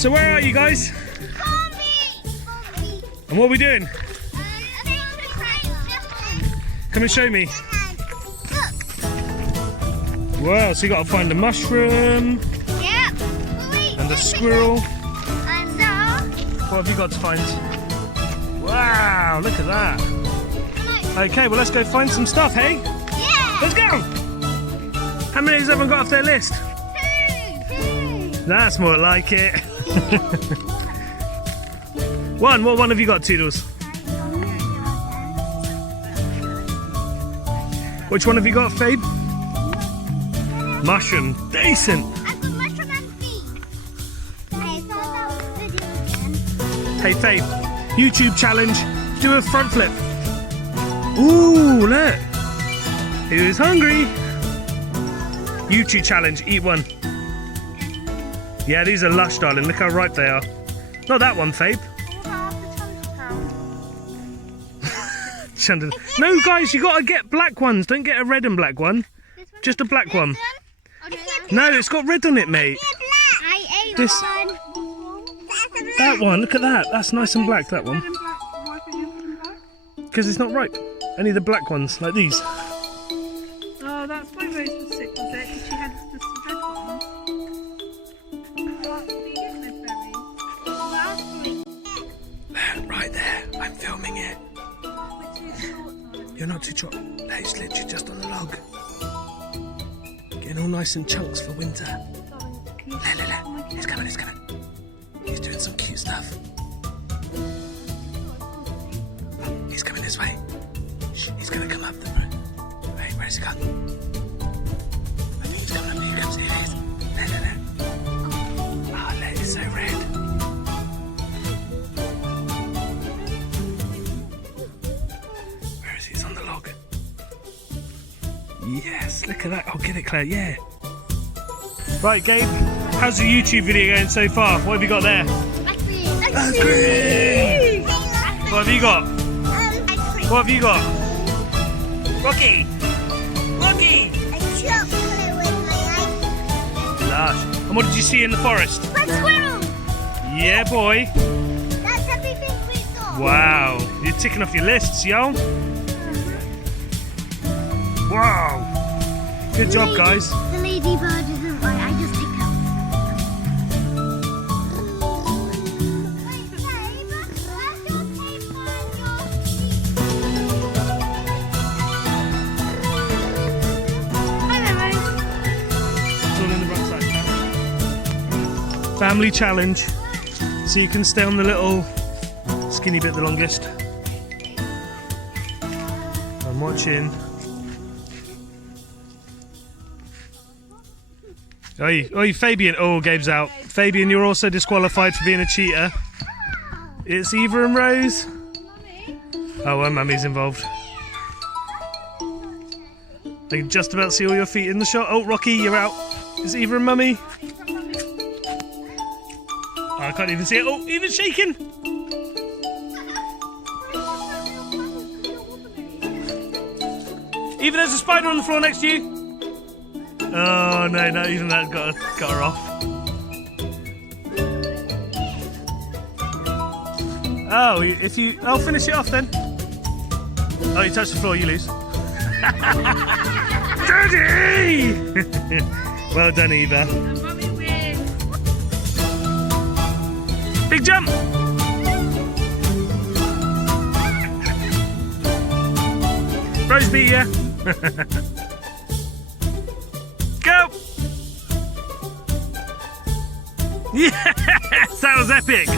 So where are you guys? And what are we doing? Come and show me. Wow, so you got to find a mushroom. Yep. And a squirrel. And what have you got to find? Wow, look at that. Okay, well let's go find some stuff, hey? yeah. Let's go! How many has everyone got off their list? Two. That's more like it. One, what one have you got, Toodles? Which one have you got, Fabe? Mushroom, decent. I've got mushroom and feet. Okay, so that was video again. Hey Fabe, YouTube challenge, do a front flip. Ooh, look. Who's hungry? YouTube challenge, eat one. Yeah, these are lush, darling. Look how ripe they are. Not that one, Fabe. No, guys, you gotta get black ones. Don't get a red and black one. Just a black one. No, it's got red on it, mate. I ate This- one. That one, look at that. That's nice and black, that one. Because it's not ripe. Only the black ones, like these. Oh, that's why Rose was sick, was it? Because she had the red ones. Right there, I'm filming it. You're not too short. No, it's literally just on the log. Getting all nice in chunks for winter. It's coming, it's coming. He's doing some cute stuff. He's coming this way. Shh, he's gonna come up the road. Wait, where's he gone? I think he's coming up. Here he comes, here he is. There. Oh, look, it's so red. Where is he? He's on the log. Yes, look at that. Oh, get it, Claire, yeah. Right, Gabe, how's the YouTube video going so far? What have you got there? That's green! What have you got? What have you got? Rocky! Rocky! Lush. And what did you see in the forest? Squirrel. Yeah, boy. That's everything we saw. Wow. You're ticking off your lists, yo. Wow. Good job, guys. The ladybird isn't right. I just picked up. It's all in the rucksack now. Family challenge. So you can stay on the little skinny bit the longest. I'm watching. Oi, Fabian. Oh, Gabe's out. Fabian, you're also disqualified for being a cheater. It's Eva and Rose. Oh, and Mummy's involved. I can just about see all your feet in the shot. Oh, Rocky, you're out. It's Eva and Mummy. Oh, I can't even see it. Oh, Eva's shaking. Eva, there's a spider on the floor next to you. Oh no, not even that got her off. Oh, if you, I'll finish it off then. Oh, you touch the floor, you lose. Daddy! Well done, Eva. Mummy wins. Big jump! Rose beat ya. Go! Yes, that was epic.